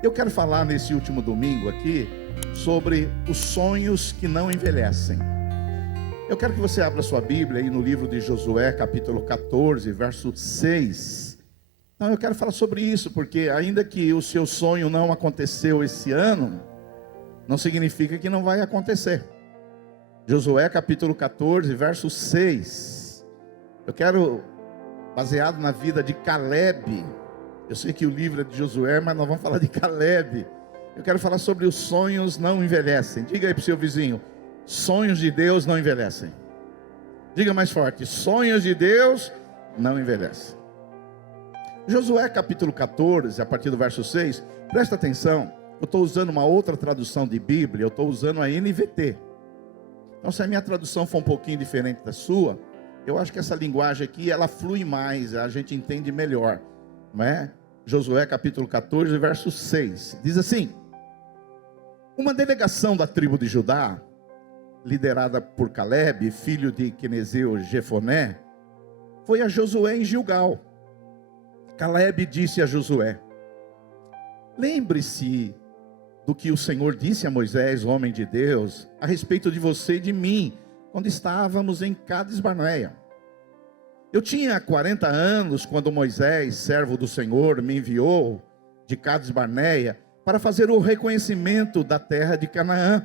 Eu quero falar nesse último domingo aqui sobre os sonhos que não envelhecem. Eu quero que você abra sua Bíblia aí no livro de Josué, capítulo 14, verso 6. Então eu quero falar sobre isso, porque ainda que o seu sonho não aconteceu esse ano, não significa que não vai acontecer. Josué, capítulo 14, verso 6. Eu quero, baseado na vida de Caleb, eu sei que o livro é de Josué, mas nós vamos falar de Caleb. Eu quero falar sobre os sonhos não envelhecem. Diga aí para o seu vizinho: sonhos de Deus não envelhecem. Diga mais forte: sonhos de Deus não envelhecem. Josué capítulo 14, a partir do verso 6, presta atenção. Eu estou usando uma outra tradução de Bíblia, eu estou usando a NVT. Então, se a minha tradução for um pouquinho diferente da sua, eu acho que essa linguagem aqui, ela flui mais, a gente entende melhor, não é? Josué capítulo 14, verso 6, diz assim: uma delegação da tribo de Judá, liderada por Caleb, filho de Quenezeu Jefoné, foi a Josué em Gilgal. Caleb disse a Josué: lembre-se do que o Senhor disse a Moisés, homem de Deus, a respeito de você e de mim, quando estávamos em Cades Barneia. Eu tinha 40 anos quando Moisés, servo do Senhor, me enviou de Cades Barneia para fazer o reconhecimento da terra de Canaã.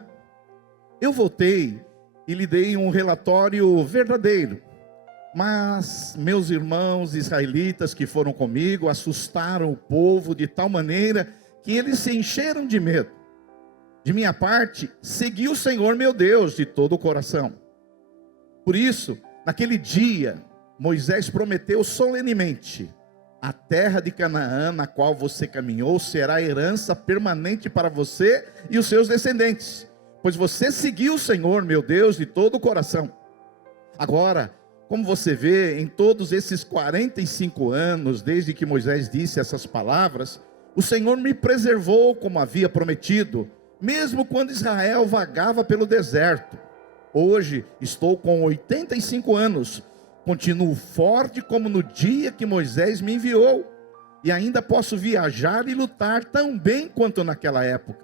Eu voltei e lhe dei um relatório verdadeiro, mas meus irmãos israelitas que foram comigo assustaram o povo de tal maneira que eles se encheram de medo. De minha parte, segui o Senhor meu Deus de todo o coração. Por isso, naquele dia, Moisés prometeu solenemente: a terra de Canaã, na qual você caminhou, será herança permanente para você e os seus descendentes, pois você seguiu o Senhor meu Deus de todo o coração. Agora, como você vê, em todos esses 45 anos, desde que Moisés disse essas palavras, o Senhor me preservou como havia prometido, mesmo quando Israel vagava pelo deserto. Hoje estou com 85 anos, continuo forte como no dia que Moisés me enviou, e ainda posso viajar e lutar tão bem quanto naquela época.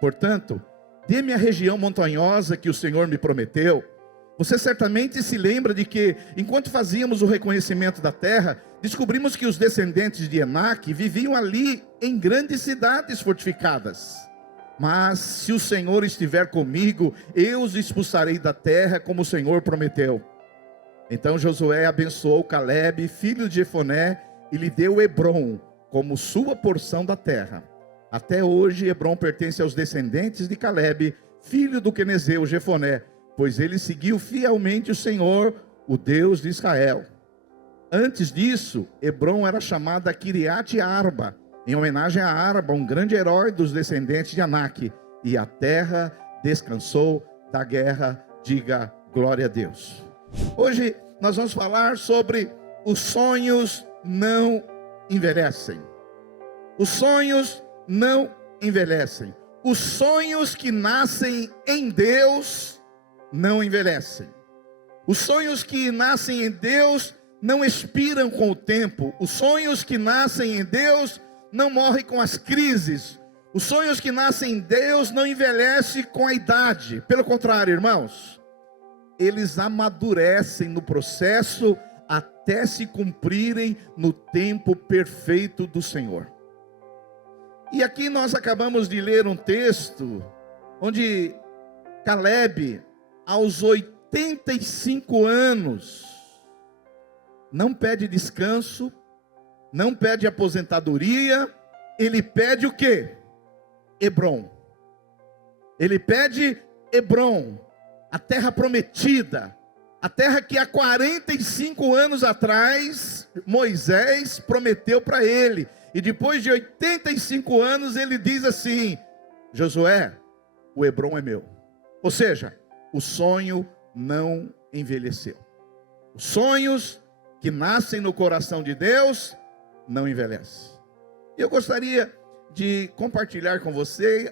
Portanto, dê-me a região montanhosa que o Senhor me prometeu. Você certamente se lembra de que, enquanto fazíamos o reconhecimento da terra, descobrimos que os descendentes de Enaque viviam ali em grandes cidades fortificadas. Mas se o Senhor estiver comigo, eu os expulsarei da terra como o Senhor prometeu. Então Josué abençoou Caleb, filho de Jefoné, e lhe deu Hebrom como sua porção da terra. Até hoje Hebrom pertence aos descendentes de Caleb, filho do Quenezeu Jefoné, pois ele seguiu fielmente o Senhor, o Deus de Israel. Antes disso, Hebrom era chamada Kiriat Arba, em homenagem a Arba, um grande herói dos descendentes de Anak. E a terra descansou da guerra. Diga glória a Deus. Hoje nós vamos falar sobre os sonhos não envelhecem. Os sonhos não envelhecem. Os sonhos que nascem em Deus não envelhecem. Os sonhos que nascem em Deus não expiram com o tempo. Os sonhos que nascem em Deus não morrem com as crises. Os sonhos que nascem em Deus não envelhecem com a idade. Pelo contrário, irmãos, eles amadurecem no processo até se cumprirem no tempo perfeito do Senhor. E aqui nós acabamos de ler um texto onde Caleb, aos 85 anos, não pede descanso, não pede aposentadoria, ele pede o quê? Hebrom. Ele pede Hebrom, a terra prometida, a terra que há 45 anos atrás Moisés prometeu para ele. E depois de 85 anos ele diz assim: Josué, o Hebrom é meu. Ou seja, o sonho não envelheceu. Os sonhos que nascem no coração de Deus não envelhecem. Eu gostaria de compartilhar com você,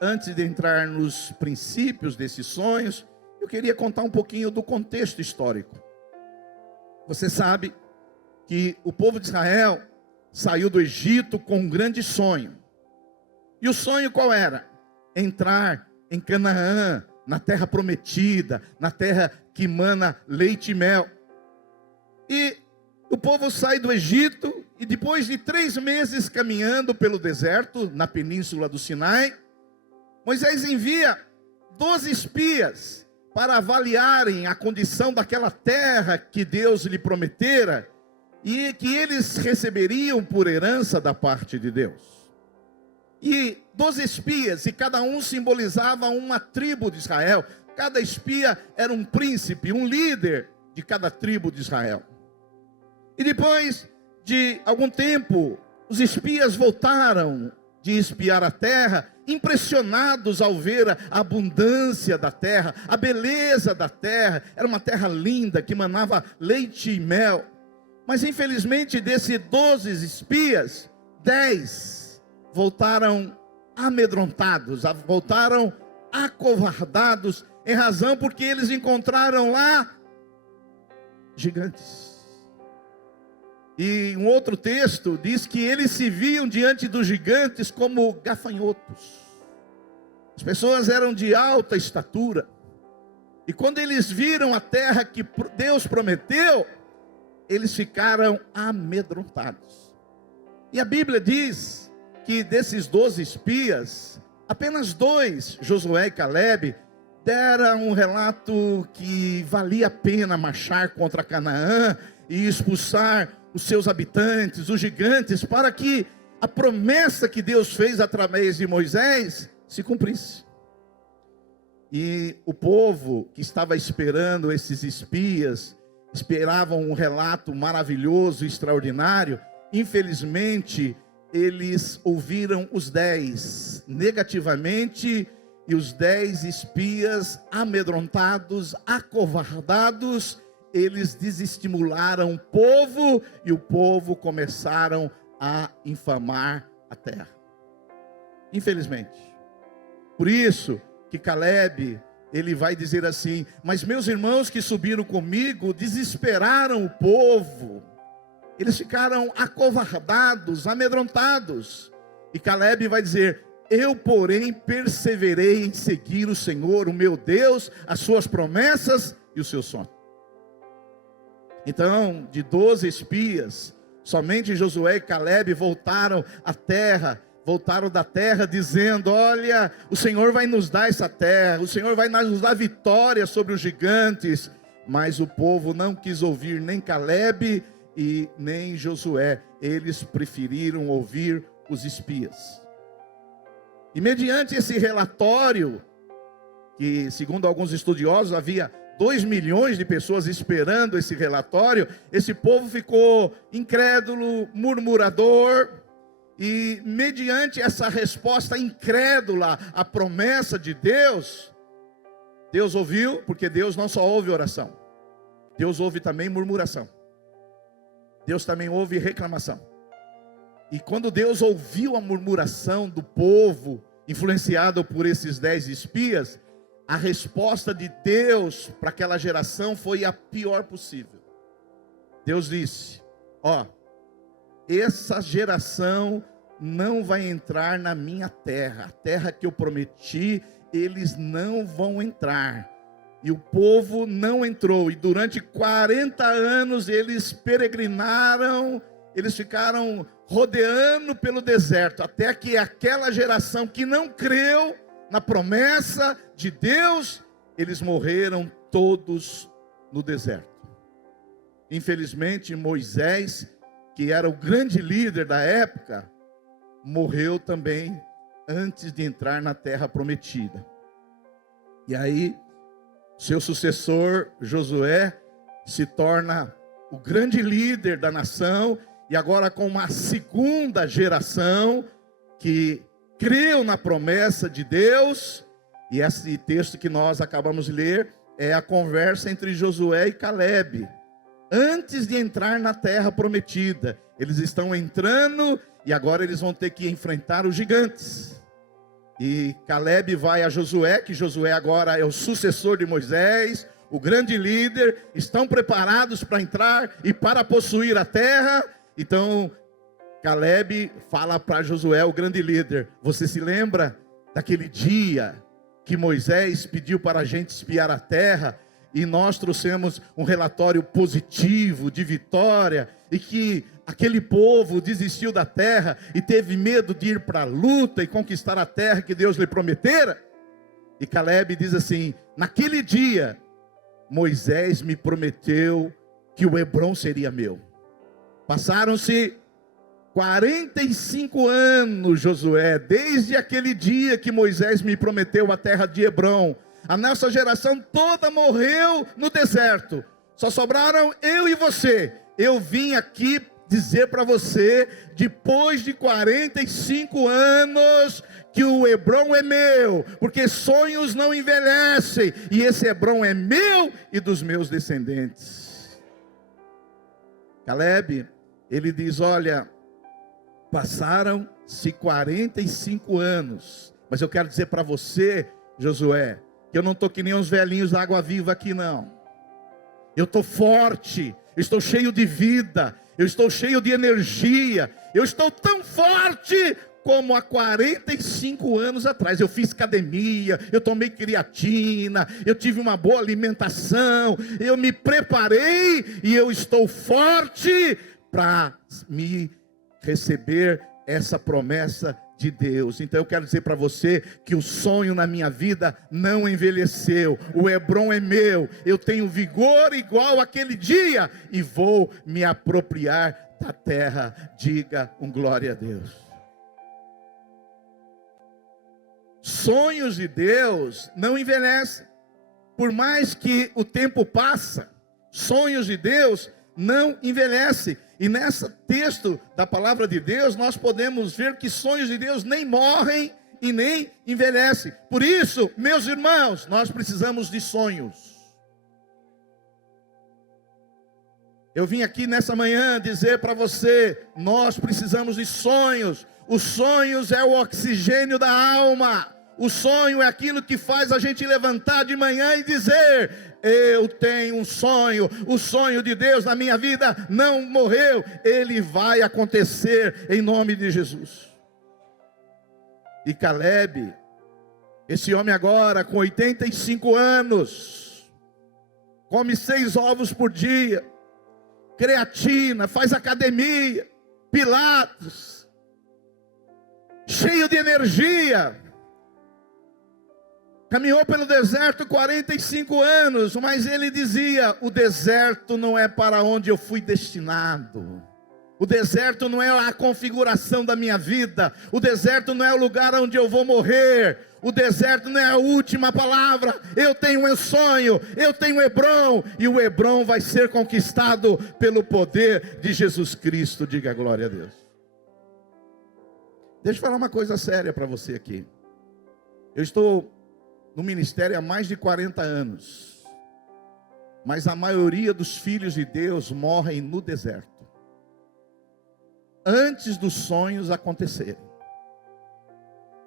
antes de entrar nos princípios desses sonhos, eu queria contar um pouquinho do contexto histórico. Você sabe que o povo de Israel saiu do Egito com um grande sonho. E o sonho qual era? Entrar em Canaã, na terra prometida, na terra que mana leite e mel. E o povo sai do Egito, e depois de 3 meses caminhando pelo deserto, na península do Sinai, Moisés envia 12 espias para avaliarem a condição daquela terra que Deus lhe prometera, e que eles receberiam por herança da parte de Deus. E 12 espias, e cada um simbolizava uma tribo de Israel. Cada espia era um príncipe, um líder de cada tribo de Israel. E depois de algum tempo, os espias voltaram de espiar a terra, impressionados ao ver a abundância da terra, a beleza da terra. Era uma terra linda, que manava leite e mel. Mas infelizmente desses 12 espias, 10 voltaram amedrontados, voltaram acovardados, em razão porque eles encontraram lá gigantes. E um outro texto diz que eles se viam diante dos gigantes como gafanhotos. As pessoas eram de alta estatura, e quando eles viram a terra que Deus prometeu, eles ficaram amedrontados. E a Bíblia diz que desses 12 espias, apenas 2, Josué e Caleb, deram um relato que valia a pena marchar contra Canaã e expulsar os seus habitantes, os gigantes, para que a promessa que Deus fez através de Moisés se cumprisse. E o povo que estava esperando esses espias, esperavam um relato maravilhoso e extraordinário. Infelizmente, eles ouviram os 10 negativamente, e os 10 espias, amedrontados, acovardados, eles desestimularam o povo, e o povo começaram a infamar a terra. Infelizmente. Por isso que Caleb, ele vai dizer assim: mas meus irmãos que subiram comigo desesperaram o povo. Eles ficaram acovardados, amedrontados. E Caleb vai dizer: eu, porém, perseverei em seguir o Senhor, o meu Deus, as suas promessas e o seu sonho. Então, de 12 espias, somente Josué e Caleb voltaram à terra, voltaram da terra dizendo: olha, o Senhor vai nos dar essa terra, o Senhor vai nos dar vitória sobre os gigantes. Mas o povo não quis ouvir nem Caleb e nem Josué. Eles preferiram ouvir os espias. E mediante esse relatório, que segundo alguns estudiosos havia 2 milhões de pessoas esperando esse relatório, esse povo ficou incrédulo, murmurador. E mediante essa resposta incrédula à promessa de Deus, Deus ouviu, porque Deus não só ouve oração, Deus ouve também murmuração, Deus também ouve reclamação. E quando Deus ouviu a murmuração do povo, influenciado por esses 10 espias, a resposta de Deus para aquela geração foi a pior possível. Deus disse: ó, essa geração não vai entrar na minha terra, a terra que eu prometi, eles não vão entrar. E o povo não entrou, e durante 40 anos eles peregrinaram, eles ficaram rodeando pelo deserto, até que aquela geração que não creu na promessa de Deus, eles morreram todos no deserto. Infelizmente, Moisés, que era o grande líder da época, morreu também antes de entrar na terra prometida. E aí, seu sucessor, Josué, se torna o grande líder da nação, e agora com uma segunda geração que creu na promessa de Deus. E esse texto que nós acabamos de ler é a conversa entre Josué e Caleb, antes de entrar na terra prometida. Eles estão entrando, e agora eles vão ter que enfrentar os gigantes. E Caleb vai a Josué, que Josué agora é o sucessor de Moisés, o grande líder. Estão preparados para entrar e para possuir a terra. Então Caleb fala para Josué, o grande líder: você se lembra daquele dia que Moisés pediu para a gente espiar a terra, e nós trouxemos um relatório positivo, de vitória, e que aquele povo desistiu da terra, e teve medo de ir para a luta, e conquistar a terra que Deus lhe prometera? E Caleb diz assim: naquele dia, Moisés me prometeu que o Hebrom seria meu. Passaram-se 45 anos, Josué, desde aquele dia que Moisés me prometeu a terra de Hebrom. A nossa geração toda morreu no deserto, só sobraram eu e você. Eu vim aqui dizer para você, depois de 45 anos, que o Hebrom é meu, porque sonhos não envelhecem, e esse Hebrom é meu e dos meus descendentes. Caleb, ele diz: olha, passaram-se 45 anos, mas eu quero dizer para você, Josué, que eu não estou que nem uns velhinhos da água viva aqui não. Eu estou forte, eu estou cheio de vida, eu estou cheio de energia, eu estou tão forte como há 45 anos atrás. Eu fiz academia, eu tomei creatina, eu tive uma boa alimentação, eu me preparei e eu estou forte para me receber essa promessa de Deus. Então eu quero dizer para você que o sonho na minha vida não envelheceu. O Hebrom é meu, eu tenho vigor igual aquele dia e vou me apropriar da terra. Diga um glória a Deus. Sonhos de Deus não envelhecem. Por mais que o tempo passa, sonhos de Deus não envelhecem. E nesse texto da palavra de Deus, nós podemos ver que sonhos de Deus nem morrem e nem envelhecem. Por isso, meus irmãos, nós precisamos de sonhos. Eu vim aqui nessa manhã dizer para você, nós precisamos de sonhos. Os sonhos é o oxigênio da alma. O sonho é aquilo que faz a gente levantar de manhã e dizer: eu tenho um sonho, o sonho de Deus na minha vida não morreu, ele vai acontecer em nome de Jesus. E Caleb, esse homem agora com 85 anos, come 6 ovos por dia, creatina, faz academia, pilates, cheio de energia, caminhou pelo deserto 45 anos, mas ele dizia: o deserto não é para onde eu fui destinado. O deserto não é a configuração da minha vida. O deserto não é o lugar onde eu vou morrer. O deserto não é a última palavra. Eu tenho um sonho, eu tenho Hebrom, e o Hebrom vai ser conquistado pelo poder de Jesus Cristo. Diga glória a Deus. Deixa eu falar uma coisa séria para você aqui. Eu estou no ministério há mais de 40 anos, mas a maioria dos filhos de Deus morrem no deserto, antes dos sonhos acontecerem.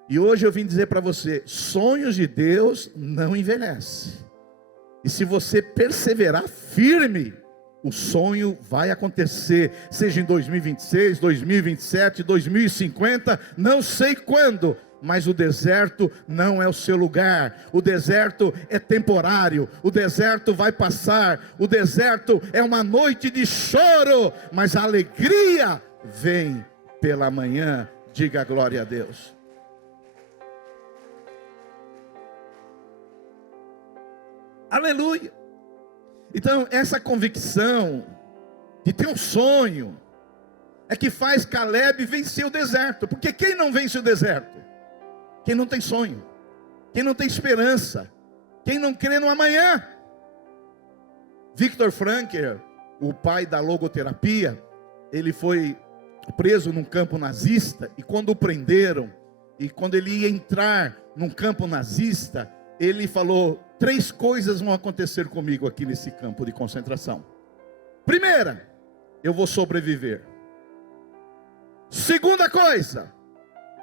E hoje eu vim dizer para você, sonhos de Deus não envelhecem, e se você perseverar firme, o sonho vai acontecer, seja em 2026, 2027, 2050, não sei quando, mas o deserto não é o seu lugar. O deserto é temporário, o deserto vai passar, o deserto é uma noite de choro, mas a alegria vem pela manhã. Diga glória a Deus. Aleluia. Então essa convicção de ter um sonho é que faz Caleb vencer o deserto. Porque quem não vence o deserto? Quem não tem sonho, quem não tem esperança, quem não crê no amanhã. Viktor Frankl, o pai da logoterapia, ele foi preso num campo nazista, e quando o prenderam, e quando ele ia entrar num campo nazista, ele falou: 3 coisas vão acontecer comigo aqui nesse campo de concentração. Primeira, eu vou sobreviver. Segunda coisa,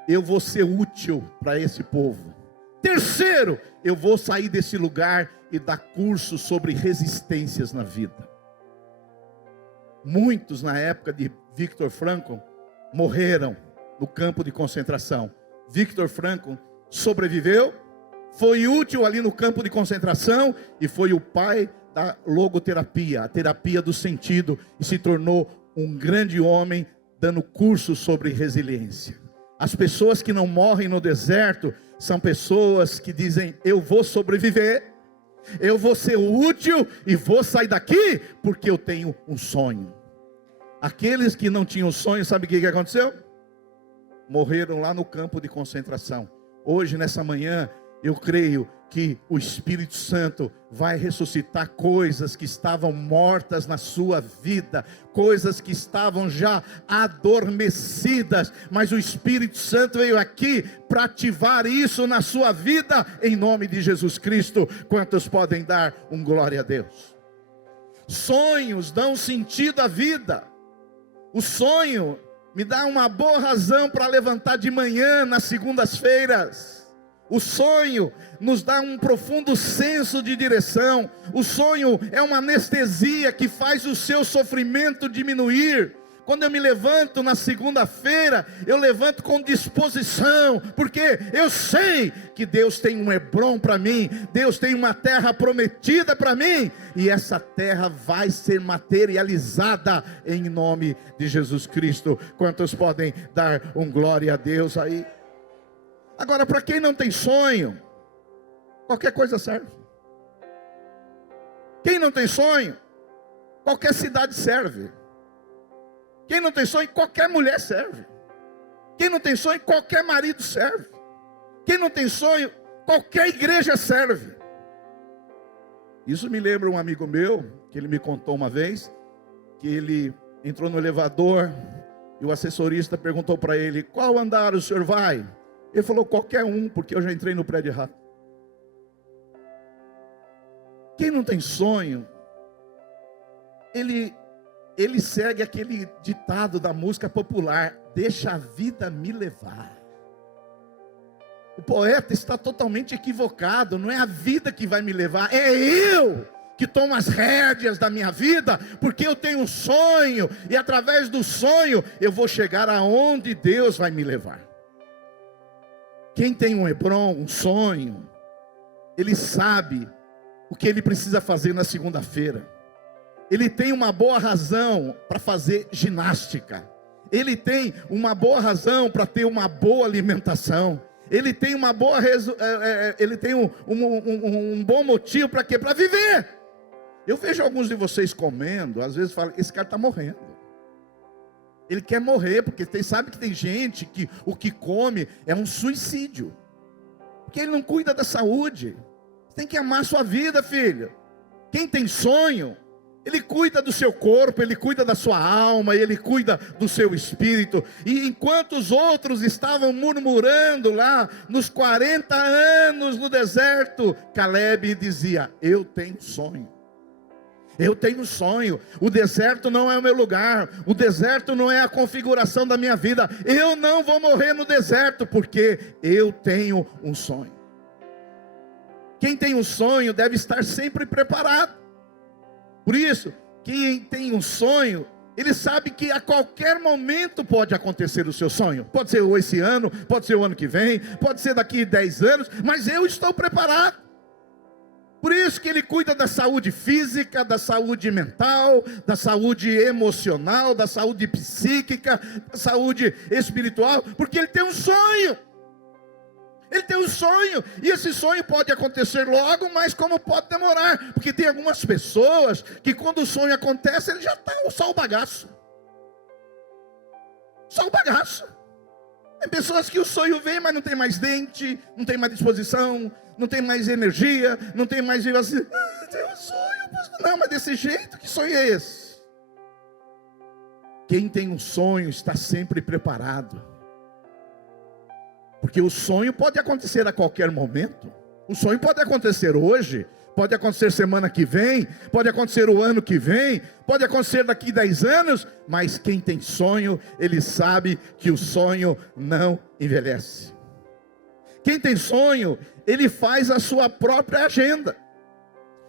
eu vou ser útil para esse povo. Terceiro, eu vou sair desse lugar e dar curso sobre resistências na vida. Muitos na época de Viktor Frankl morreram no campo de concentração. Viktor Frankl sobreviveu, foi útil ali no campo de concentração e foi o pai da logoterapia, a terapia do sentido, e se tornou um grande homem dando cursos sobre resiliência. As pessoas que não morrem no deserto são pessoas que dizem: eu vou sobreviver, eu vou ser útil e vou sair daqui porque eu tenho um sonho. Aqueles que não tinham sonho, sabe o que aconteceu? Morreram lá no campo de concentração. Hoje, nessa manhã, eu creio que o Espírito Santo vai ressuscitar coisas que estavam mortas na sua vida, coisas que estavam já adormecidas, mas o Espírito Santo veio aqui para ativar isso na sua vida, em nome de Jesus Cristo. Quantos podem dar um glória a Deus? Sonhos dão sentido à vida. O sonho me dá uma boa razão para levantar de manhã nas segundas-feiras. O sonho nos dá um profundo senso de direção. O sonho é uma anestesia que faz o seu sofrimento diminuir. Quando eu me levanto na segunda-feira, eu levanto com disposição, porque eu sei que Deus tem um Hebrom para mim, Deus tem uma terra prometida para mim, e essa terra vai ser materializada em nome de Jesus Cristo. Quantos podem dar um glória a Deus aí? Agora, para quem não tem sonho, qualquer coisa serve. Quem não tem sonho, qualquer cidade serve. Quem não tem sonho, qualquer mulher serve. Quem não tem sonho, qualquer marido serve. Quem não tem sonho, qualquer igreja serve. Isso me lembra um amigo meu, que ele me contou uma vez, que ele entrou no elevador, e o assessorista perguntou para ele: qual andar o senhor vai? Ele falou: qualquer um, porque eu já entrei no prédio errado. Quem não tem sonho, ele segue aquele ditado da música popular: deixa a vida me levar. O poeta está totalmente equivocado. Não é a vida que vai me levar, é eu que tomo as rédeas da minha vida, porque eu tenho um sonho, e através do sonho eu vou chegar aonde Deus vai me levar. Quem tem um Hebrom, um sonho, ele sabe o que ele precisa fazer na segunda-feira. Ele tem uma boa razão para fazer ginástica. Ele tem uma boa razão para ter uma boa alimentação. Ele tem uma boa ele tem um bom motivo para quê? Para viver. Eu vejo alguns de vocês comendo, às vezes falam: esse cara está morrendo. Ele quer morrer, porque sabe que tem gente que o que come é um suicídio, porque ele não cuida da saúde. Você tem que amar a sua vida, filho. Quem tem sonho, ele cuida do seu corpo, ele cuida da sua alma, ele cuida do seu espírito. E enquanto os outros estavam murmurando lá, nos 40 anos no deserto, Caleb dizia: eu tenho sonho. Eu tenho sonho. O deserto não é o meu lugar. O deserto não é a configuração da minha vida. Eu não vou morrer no deserto, porque eu tenho um sonho. Quem tem um sonho deve estar sempre preparado. Por isso, quem tem um sonho, ele sabe que a qualquer momento pode acontecer o seu sonho. Pode ser esse ano, pode ser o ano que vem, pode ser daqui 10 anos, mas eu estou preparado. Por isso que ele cuida da saúde física, da saúde mental, da saúde emocional, da saúde psíquica, da saúde espiritual, porque ele tem um sonho. Ele tem um sonho, e esse sonho pode acontecer logo, mas como pode demorar, porque tem algumas pessoas que quando o sonho acontece, ele já está só o bagaço. Só o bagaço. Tem pessoas que o sonho vem, mas não tem mais dente, não tem mais disposição, não tem mais energia, não tem mais assim, tem um sonho, não, mas desse jeito, que sonho é esse? Quem tem um sonho está sempre preparado, porque o sonho pode acontecer a qualquer momento. O sonho pode acontecer hoje, pode acontecer semana que vem, pode acontecer o ano que vem, pode acontecer daqui 10 anos, mas quem tem sonho, ele sabe que o sonho não envelhece. Quem tem sonho, ele faz a sua própria agenda.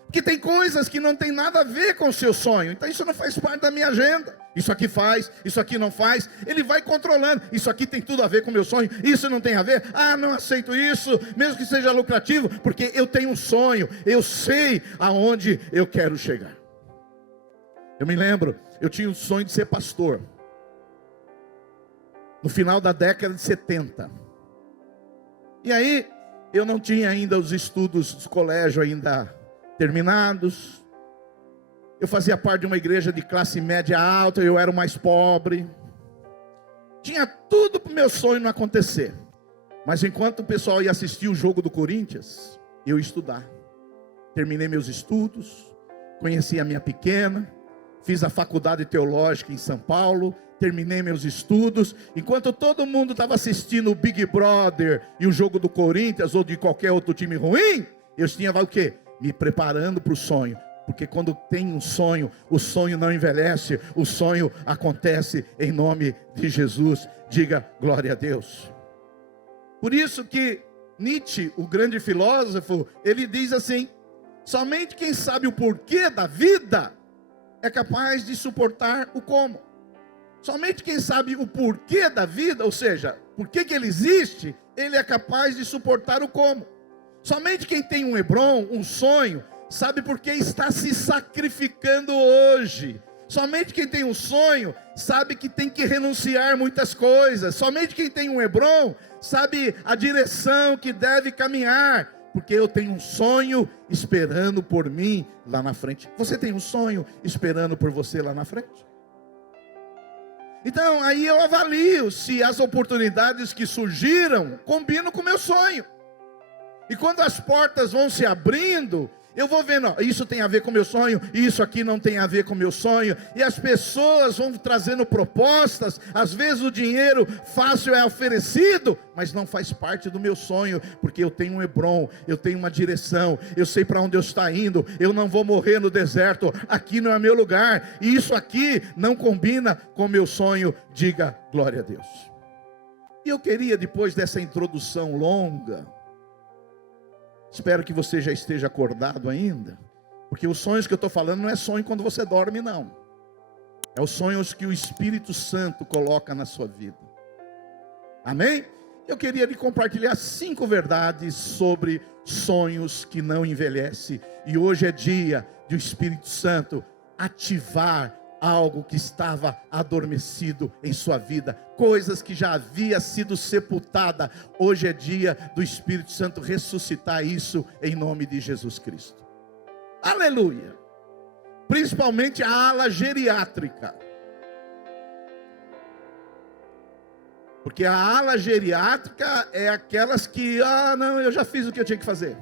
Porque tem coisas que não tem nada a ver com o seu sonho. Então isso não faz parte da minha agenda. Isso aqui faz, isso aqui não faz. Ele vai controlando. Isso aqui tem tudo a ver com o meu sonho. Isso não tem a ver. Ah, não aceito isso, mesmo que seja lucrativo, porque eu tenho um sonho. Eu sei aonde eu quero chegar. Eu me lembro, eu tinha um sonho de ser pastor. No final da década de 70. E aí, eu não tinha ainda os estudos do colégio ainda terminados. Eu fazia parte de uma igreja de classe média alta, eu era o mais pobre. Tinha tudo para o meu sonho não acontecer. Mas enquanto o pessoal ia assistir o jogo do Corinthians, eu ia estudar. Terminei meus estudos, conheci a minha pequena, fiz a faculdade teológica em São Paulo, terminei meus estudos. Enquanto todo mundo estava assistindo o Big Brother e o jogo do Corinthians ou de qualquer outro time ruim, eu tinha o quê? Me preparando para o sonho. Porque quando tem um sonho, o sonho não envelhece, o sonho acontece em nome de Jesus. Diga glória a Deus. Por isso que Nietzsche, o grande filósofo, ele diz assim: somente quem sabe o porquê da vida é capaz de suportar o como. Somente quem sabe o porquê da vida, ou seja, por que ele existe, ele é capaz de suportar o como. Somente quem tem um Hebron, um sonho, sabe por que está se sacrificando hoje. Somente quem tem um sonho, sabe que tem que renunciar muitas coisas. Somente quem tem um Hebron, sabe a direção que deve caminhar. Porque eu tenho um sonho esperando por mim lá na frente. Você tem um sonho esperando por você lá na frente? Então, aí eu avalio se as oportunidades que surgiram combinam com o meu sonho. E quando as portas vão se abrindo, eu vou vendo, ó, isso tem a ver com o meu sonho, isso aqui não tem a ver com o meu sonho. E as pessoas vão trazendo propostas. Às vezes o dinheiro fácil é oferecido, mas não faz parte do meu sonho. Porque eu tenho um Hebron, eu tenho uma direção, eu sei para onde eu estou indo. Eu não vou morrer no deserto, aqui não é meu lugar. E isso aqui não combina com o meu sonho. Diga glória a Deus. E eu queria, depois dessa introdução longa, espero que você já esteja acordado ainda, porque os sonhos que eu estou falando não é sonho quando você dorme, não. É os sonhos que o Espírito Santo coloca na sua vida. Amém? Eu queria lhe compartilhar 5 verdades sobre sonhos que não envelhecem. E hoje é dia de o Espírito Santo ativar algo que estava adormecido em sua vida, coisas que já havia sido sepultada. Hoje é dia do Espírito Santo ressuscitar isso em nome de Jesus Cristo. Aleluia. Principalmente a ala geriátrica. Porque a ala geriátrica é aquelas que, não, eu já fiz o que eu tinha que fazer.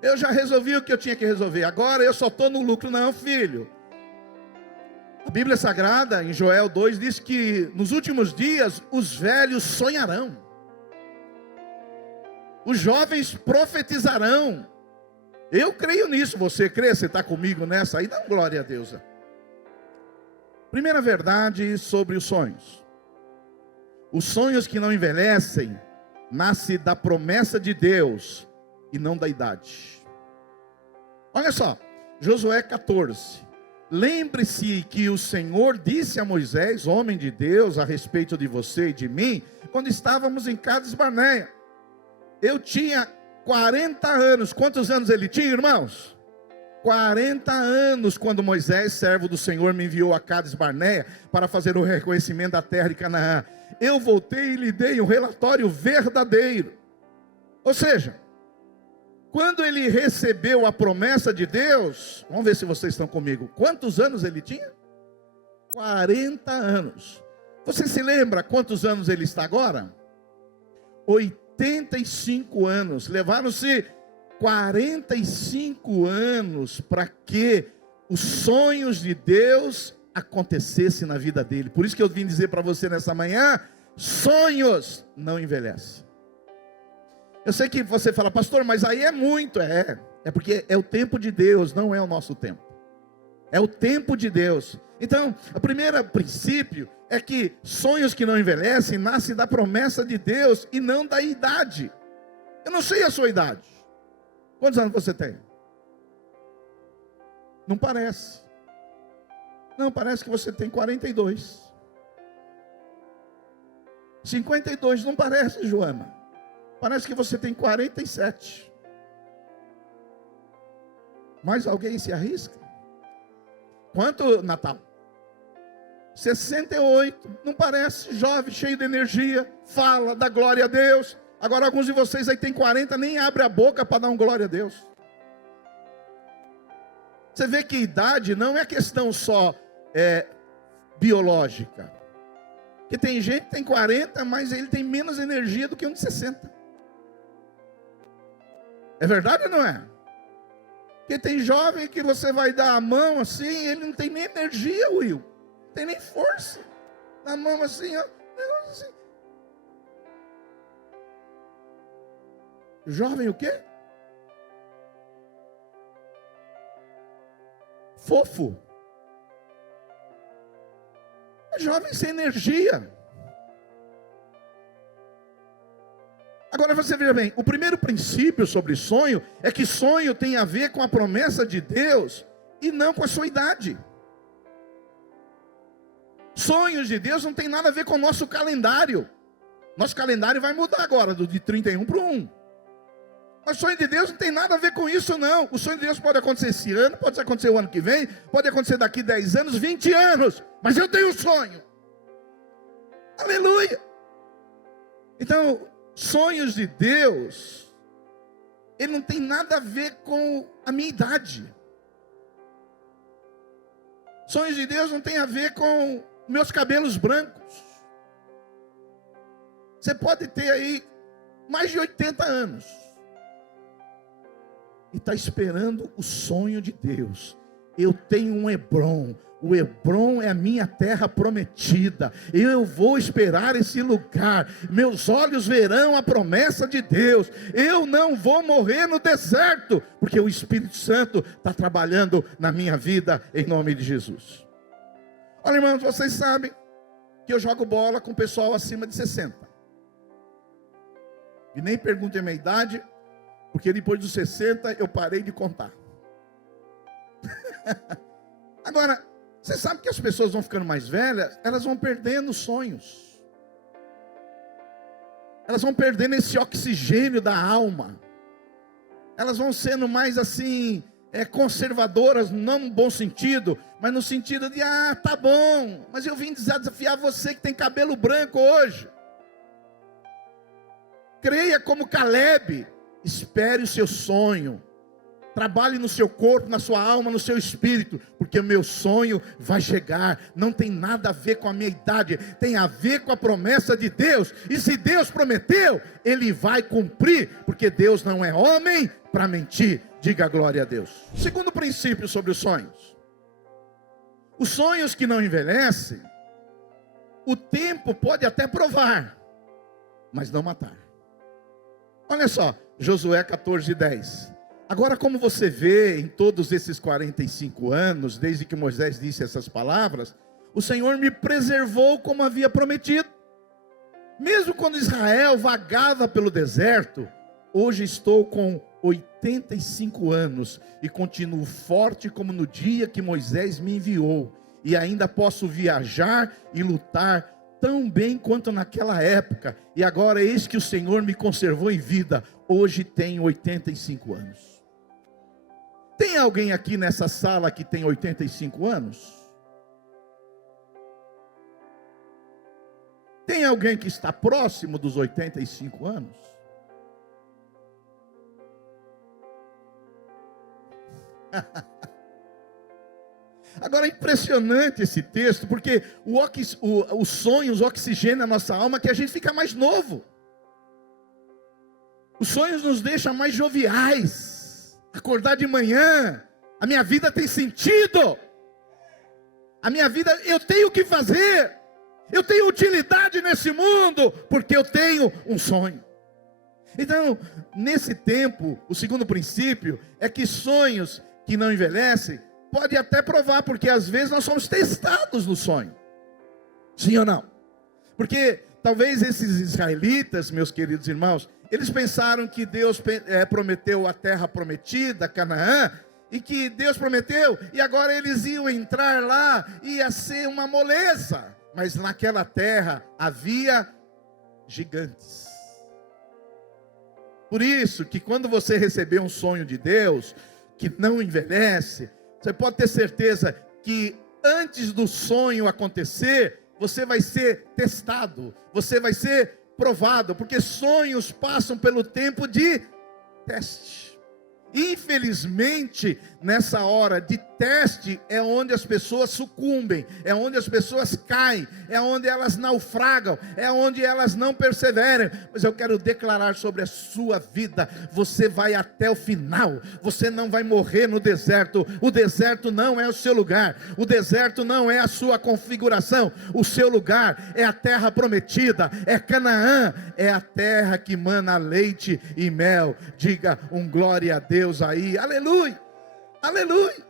Eu já resolvi o que eu tinha que resolver. Agora eu só estou no lucro. Não, filho. A Bíblia Sagrada, em Joel 2, diz que nos últimos dias os velhos sonharão, os jovens profetizarão. Eu creio nisso. Você crê? Você está comigo nessa? Aí dá glória a Deus. Primeira verdade sobre os sonhos. Os sonhos que não envelhecem nascem da promessa de Deus e não da idade. Olha só, Josué 14. Lembre-se que o Senhor disse a Moisés, homem de Deus, a respeito de você e de mim, quando estávamos em Cades Barneia. Eu tinha 40 anos. Quantos anos ele tinha, irmãos? 40 anos, quando Moisés, servo do Senhor, me enviou a Cades Barneia para fazer o reconhecimento da terra de Canaã. Eu voltei e lhe dei um relatório verdadeiro. Ou seja, quando ele recebeu a promessa de Deus, vamos ver se vocês estão comigo. Quantos anos ele tinha? 40 anos. Você se lembra quantos anos ele está agora? 85 anos. Levaram-se 45 anos para que os sonhos de Deus acontecessem na vida dele. Por isso que eu vim dizer para você nessa manhã, sonhos não envelhecem. Eu sei que você fala, pastor, mas aí é muito. É porque é o tempo de Deus, não é o nosso tempo. É o tempo de Deus. Então, o primeiro princípio é que sonhos que não envelhecem nascem da promessa de Deus e não da idade. Eu não sei a sua idade. Quantos anos você tem? Não parece. Não, parece que você tem 42. 52 não parece, Joana. Parece que você tem 47. Mais alguém se arrisca? Quanto, Natal? 68. Não parece? Jovem, cheio de energia, fala, dá glória a Deus. Agora alguns de vocês aí tem 40, nem abre a boca para dar um glória a Deus. Você vê que idade não é questão só biológica. Porque tem gente que tem 40, mas ele tem menos energia do que um de 60. É verdade ou não é? Porque tem jovem que você vai dar a mão assim, ele não tem nem energia, Will. Não tem nem força. Na mão assim, ó. Assim. Jovem o quê? Fofo. Jovem sem energia. Agora você veja bem, o primeiro princípio sobre sonho é que sonho tem a ver com a promessa de Deus e não com a sua idade. Sonhos de Deus não tem nada a ver com o nosso calendário. Nosso calendário vai mudar agora, de 31 para o 1. Mas o sonho de Deus não tem nada a ver com isso não. O sonho de Deus pode acontecer esse ano, pode acontecer o ano que vem, pode acontecer daqui 10 anos, 20 anos. Mas eu tenho um sonho. Aleluia. Então, sonhos de Deus, ele não tem nada a ver com a minha idade. Sonhos de Deus não tem a ver com meus cabelos brancos. Você pode ter aí mais de 80 anos e está esperando o sonho de Deus. Eu tenho um Hebrom. O Hebrom é a minha terra prometida. Eu vou esperar esse lugar. Meus olhos verão a promessa de Deus. Eu não vou morrer no deserto, porque o Espírito Santo está trabalhando na minha vida, em nome de Jesus. Olha, irmãos, vocês sabem que eu jogo bola com o pessoal acima de 60. E nem perguntem a minha idade, porque depois dos 60 eu parei de contar. Agora, você sabe que as pessoas vão ficando mais velhas, elas vão perdendo sonhos. Elas vão perdendo esse oxigênio da alma. Elas vão sendo mais assim, conservadoras, não no bom sentido, mas no sentido de, tá bom, mas eu vim desafiar você que tem cabelo branco hoje. Creia como Caleb, espere o seu sonho. Trabalhe no seu corpo, na sua alma, no seu espírito, porque o meu sonho vai chegar. Não tem nada a ver com a minha idade, tem a ver com a promessa de Deus. E se Deus prometeu, Ele vai cumprir, porque Deus não é homem para mentir. Diga glória a Deus. Segundo princípio sobre os sonhos. Os sonhos que não envelhecem, o tempo pode até provar, mas não matar. Olha só, Josué 14:10. Agora, como você vê em todos esses 45 anos, desde que Moisés disse essas palavras, o Senhor me preservou como havia prometido. Mesmo quando Israel vagava pelo deserto, hoje estou com 85 anos e continuo forte como no dia que Moisés me enviou. E ainda posso viajar e lutar tão bem quanto naquela época. E agora eis que o Senhor me conservou em vida. Hoje tenho 85 anos. Tem alguém aqui nessa sala que tem 85 anos? Tem alguém que está próximo dos 85 anos? Agora é impressionante esse texto, porque os sonhos oxigenam a nossa alma, que a gente fica mais novo. Os sonhos nos deixam mais joviais. Acordar de manhã, a minha vida tem sentido. A minha vida, eu tenho o que fazer. Eu tenho utilidade nesse mundo, porque eu tenho um sonho. Então, nesse tempo, o segundo princípio é que sonhos que não envelhecem, pode até provar, porque às vezes nós somos testados no sonho. Sim ou não? Porque talvez esses israelitas, meus queridos irmãos, eles pensaram que Deus prometeu a terra prometida, Canaã, e que Deus prometeu, e agora eles iam entrar lá, ia ser uma moleza. Mas naquela terra havia gigantes. Por isso que quando você receber um sonho de Deus, que não envelhece, você pode ter certeza que antes do sonho acontecer, você vai ser testado, você vai ser provado, porque sonhos passam pelo tempo de teste. Infelizmente, nessa hora de teste, é onde as pessoas sucumbem, é onde as pessoas caem, é onde elas naufragam, é onde elas não perseveram. Mas eu quero declarar sobre a sua vida: você vai até o final, você não vai morrer no deserto. O deserto não é o seu lugar, o deserto não é a sua configuração. O seu lugar é a terra prometida, é Canaã, é a terra que mana leite e mel. Diga um glória a Deus aí, aleluia, aleluia.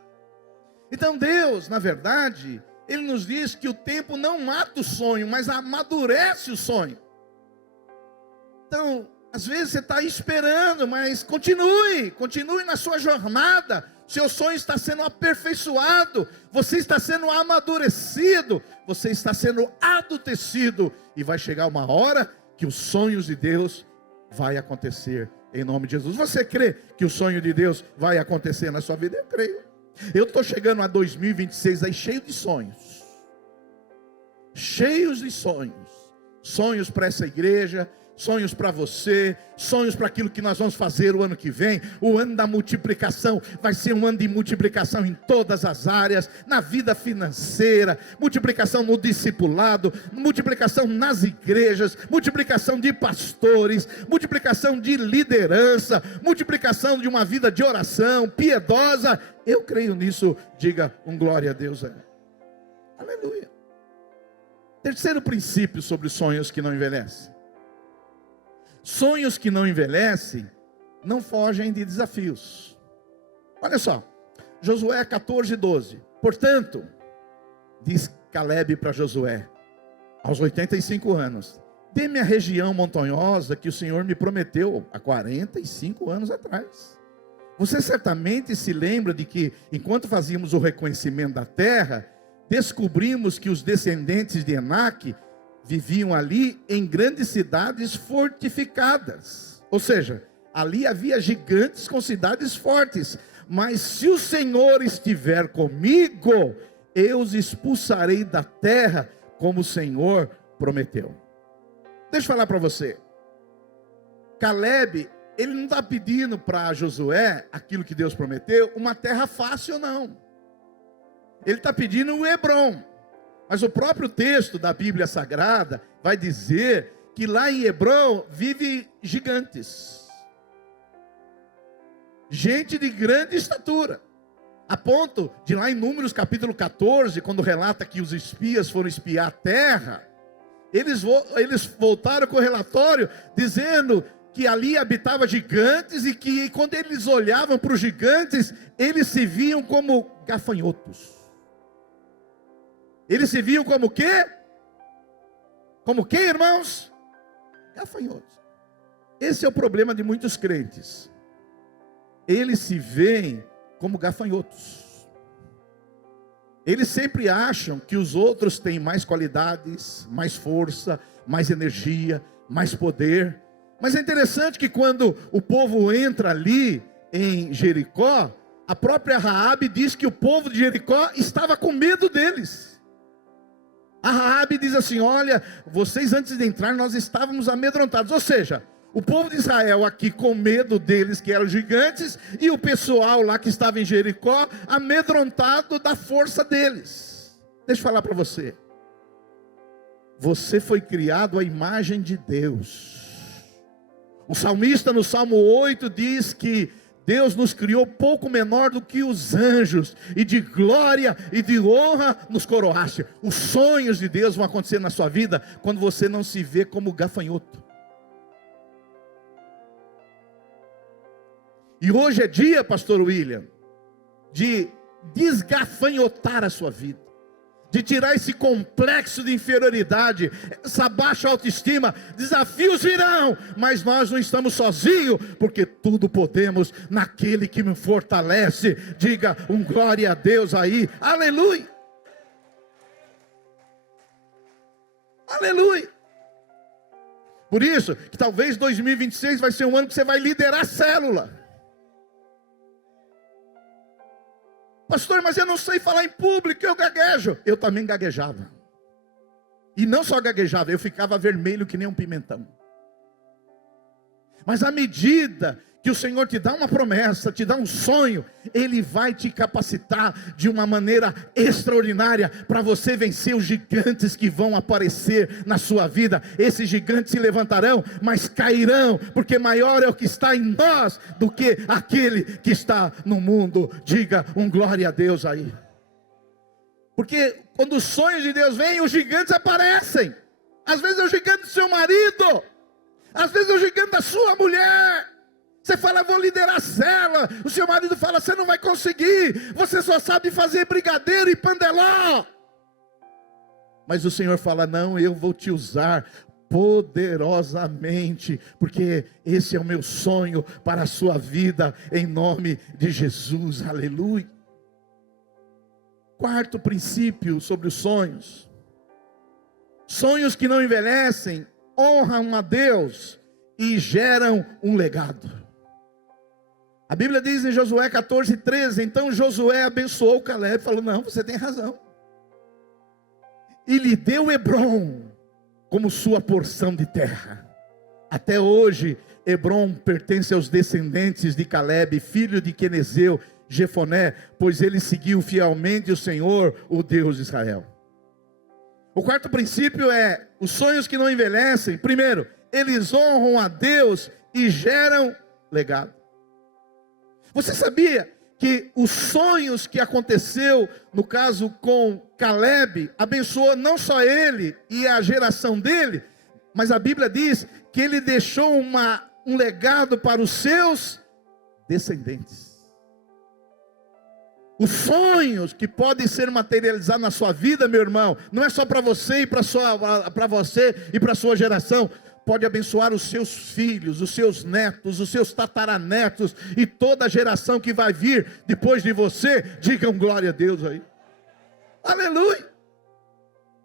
Então Deus, na verdade, Ele nos diz que o tempo não mata o sonho, mas amadurece o sonho. Então, às vezes você está esperando, mas continue na sua jornada. Seu sonho está sendo aperfeiçoado, você está sendo amadurecido, você está sendo adultecido, e vai chegar uma hora que os sonhos de Deus vai acontecer em nome de Jesus. Você crê que o sonho de Deus vai acontecer na sua vida? Eu creio. Eu estou chegando a 2026 aí cheio de sonhos. Cheios de sonhos. Sonhos para essa igreja, sonhos para você, sonhos para aquilo que nós vamos fazer o ano que vem. O ano da multiplicação vai ser um ano de multiplicação em todas as áreas, na vida financeira, multiplicação no discipulado, multiplicação nas igrejas, multiplicação de pastores, multiplicação de liderança, multiplicação de uma vida de oração piedosa. Eu creio nisso. Diga um glória a Deus. Aleluia. Terceiro princípio sobre sonhos que não envelhecem. Sonhos que não envelhecem não fogem de desafios. Olha só, Josué 14:12. Portanto, diz Caleb para Josué, aos 85 anos, dê-me a região montanhosa que o Senhor me prometeu há 45 anos atrás. Você certamente se lembra de que, enquanto fazíamos o reconhecimento da terra, descobrimos que os descendentes de Enaque viviam ali em grandes cidades fortificadas. Ou seja, ali havia gigantes com cidades fortes. Mas se o Senhor estiver comigo, eu os expulsarei da terra, como o Senhor prometeu. Deixa eu falar para você. Caleb, ele não está pedindo para Josué aquilo que Deus prometeu, uma terra fácil, não. Ele está pedindo o Hebrom. Mas o próprio texto da Bíblia Sagrada vai dizer que lá em Hebrom vive gigantes. Gente de grande estatura. A ponto de lá em Números capítulo 14, quando relata que os espias foram espiar a terra, eles voltaram com o relatório dizendo que ali habitava gigantes e que quando eles olhavam para os gigantes, eles se viam como gafanhotos. Eles se viam como quê? Como quê, irmãos? Gafanhotos. Esse é o problema de muitos crentes. Eles se veem como gafanhotos. Eles sempre acham que os outros têm mais qualidades, mais força, mais energia, mais poder. Mas é interessante que quando o povo entra ali em Jericó, a própria Raabe diz que o povo de Jericó estava com medo deles. A Raabe diz assim: olha, vocês antes de entrar nós estávamos amedrontados. Ou seja, o povo de Israel aqui com medo deles que eram gigantes, e o pessoal lá que estava em Jericó amedrontado da força deles. Deixa eu falar para você. Você foi criado à imagem de Deus. O salmista no Salmo 8 diz que Deus nos criou pouco menor do que os anjos, e de glória e de honra nos coroaste. Os sonhos de Deus vão acontecer na sua vida quando você não se vê como gafanhoto. E hoje é dia, pastor William, de desgafanhotar a sua vida, de tirar esse complexo de inferioridade, essa baixa autoestima. Desafios virão, mas nós não estamos sozinhos, porque tudo podemos naquele que me fortalece. Diga um glória a Deus aí, aleluia, aleluia. Por isso, que talvez 2026 vai ser um ano que você vai liderar a célula. Pastor, mas eu não sei falar em público, eu gaguejo. Eu também gaguejava. E não só gaguejava, eu ficava vermelho que nem um pimentão. Mas à medida que o Senhor te dá uma promessa, te dá um sonho, Ele vai te capacitar de uma maneira extraordinária para você vencer os gigantes que vão aparecer na sua vida. Esses gigantes se levantarão, mas cairão, porque maior é o que está em nós do que aquele que está no mundo. Diga um glória a Deus aí. Porque quando os sonhos de Deus vêm, os gigantes aparecem. Às vezes é o gigante do seu marido, às vezes é o gigante da sua mulher. Você fala, vou liderar a célula. O seu marido fala, você não vai conseguir. Você só sabe fazer brigadeiro e pandeló. Mas o Senhor fala, não, eu vou te usar poderosamente, porque esse é o meu sonho para a sua vida, em nome de Jesus, aleluia. Quarto princípio sobre os sonhos. Sonhos que não envelhecem, honram a Deus e geram um legado. A Bíblia diz em Josué 14:13, então Josué abençoou Caleb, falou, não, você tem razão. E lhe deu Hebrom como sua porção de terra. Até hoje, Hebrom pertence aos descendentes de Caleb, filho de Quenezeu, Jefoné, pois ele seguiu fielmente o Senhor, o Deus de Israel. O quarto princípio é, os sonhos que não envelhecem, primeiro, eles honram a Deus e geram legado. Você sabia que os sonhos que aconteceu, no caso com Caleb, abençoou não só ele e a geração dele, mas a Bíblia diz que ele deixou um legado para os seus descendentes. Os sonhos que podem ser materializados na sua vida, meu irmão, não é só para você e para a sua geração. Pode abençoar os seus filhos, os seus netos, os seus tataranetos e toda a geração que vai vir depois de você. Digam glória a Deus aí. Aleluia.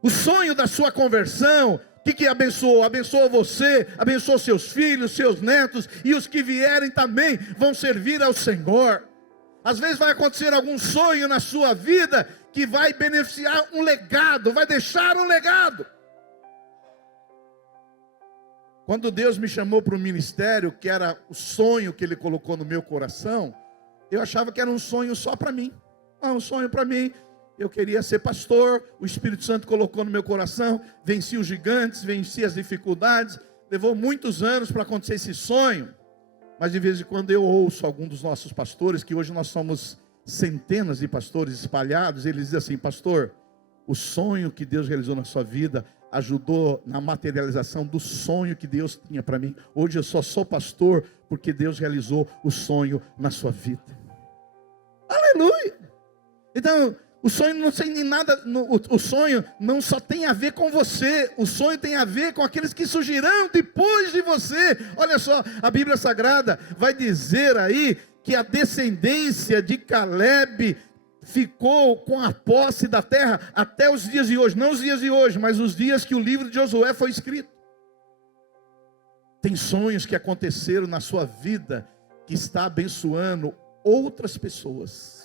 O sonho da sua conversão, o que abençoou? Abençoou você, abençoou seus filhos, seus netos, e os que vierem também vão servir ao Senhor. Às vezes vai acontecer algum sonho na sua vida que vai beneficiar um legado, vai deixar um legado. Quando Deus me chamou para o ministério, que era o sonho que Ele colocou no meu coração, eu achava que era um sonho só para mim. Um sonho para mim. Eu queria ser pastor, o Espírito Santo colocou no meu coração, venci os gigantes, venci as dificuldades. Levou muitos anos para acontecer esse sonho. Mas de vez em quando eu ouço algum dos nossos pastores, que hoje nós somos centenas de pastores espalhados, eles dizem assim, pastor, o sonho que Deus realizou na sua vida ajudou na materialização do sonho que Deus tinha para mim. Hoje eu só sou pastor porque Deus realizou o sonho na sua vida. Aleluia! Então, o sonho não tem nem nada, o sonho não só tem a ver com você, o sonho tem a ver com aqueles que surgirão depois de você. Olha só, a Bíblia Sagrada vai dizer aí que a descendência de Caleb ficou com a posse da terra até os dias de hoje. Não os dias de hoje, mas os dias que o livro de Josué foi escrito. Tem sonhos que aconteceram na sua vida que está abençoando outras pessoas.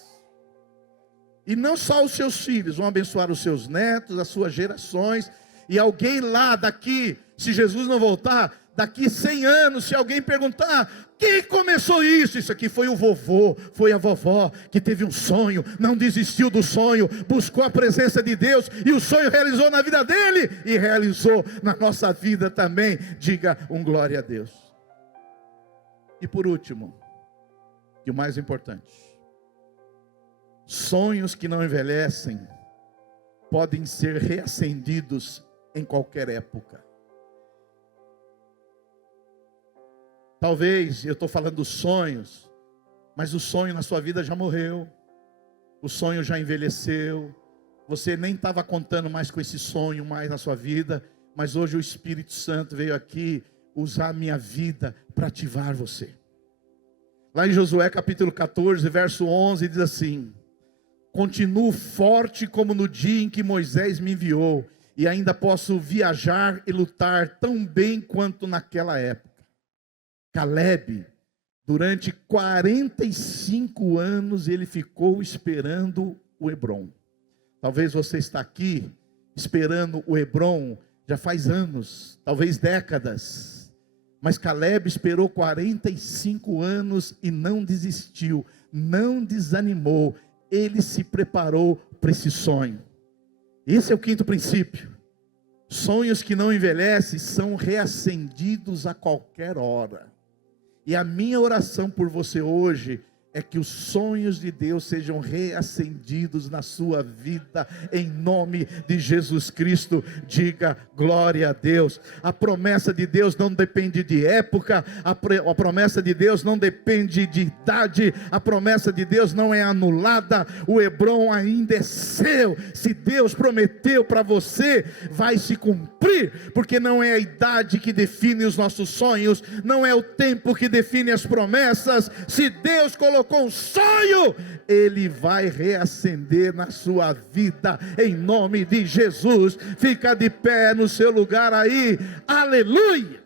E não só os seus filhos, vão abençoar os seus netos, as suas gerações. E alguém lá daqui, se Jesus não voltar, daqui 100 anos, se alguém perguntar, quem começou isso? Isso aqui foi o vovô, foi a vovó, que teve um sonho, não desistiu do sonho, buscou a presença de Deus, e o sonho realizou na vida dele, e realizou na nossa vida também. Diga um glória a Deus. E por último, e o mais importante, sonhos que não envelhecem, podem ser reacendidos em qualquer época. Talvez, eu estou falando dos sonhos, mas o sonho na sua vida já morreu, o sonho já envelheceu, Você nem estava contando mais com esse sonho mais na sua vida, mas hoje o Espírito Santo veio aqui usar a minha vida para ativar você. Lá em Josué capítulo 14, verso 11, diz assim: continuo forte como no dia em que Moisés me enviou, e ainda posso viajar e lutar tão bem quanto naquela época. Caleb, durante 45 anos, ele ficou esperando o Hebrom. Talvez você está aqui esperando o Hebrom já faz anos, talvez décadas. Mas Caleb esperou 45 anos e não desistiu, não desanimou. Ele se preparou para esse sonho. Esse é o quinto princípio. Sonhos que não envelhecem são reacendidos a qualquer hora. E a minha oração por você hoje é que os sonhos de Deus sejam reacendidos na sua vida, em nome de Jesus Cristo. Diga glória a Deus. A promessa de Deus não depende de época, a promessa de Deus não depende de idade, a promessa de Deus não é anulada. O Hebrom ainda é seu. Se Deus prometeu para você, vai se cumprir, porque não é a idade que define os nossos sonhos, não é o tempo que define as promessas. Se Deus colocou um sonho, Ele vai reacender na sua vida, em nome de Jesus. Fica de pé no seu lugar aí, aleluia.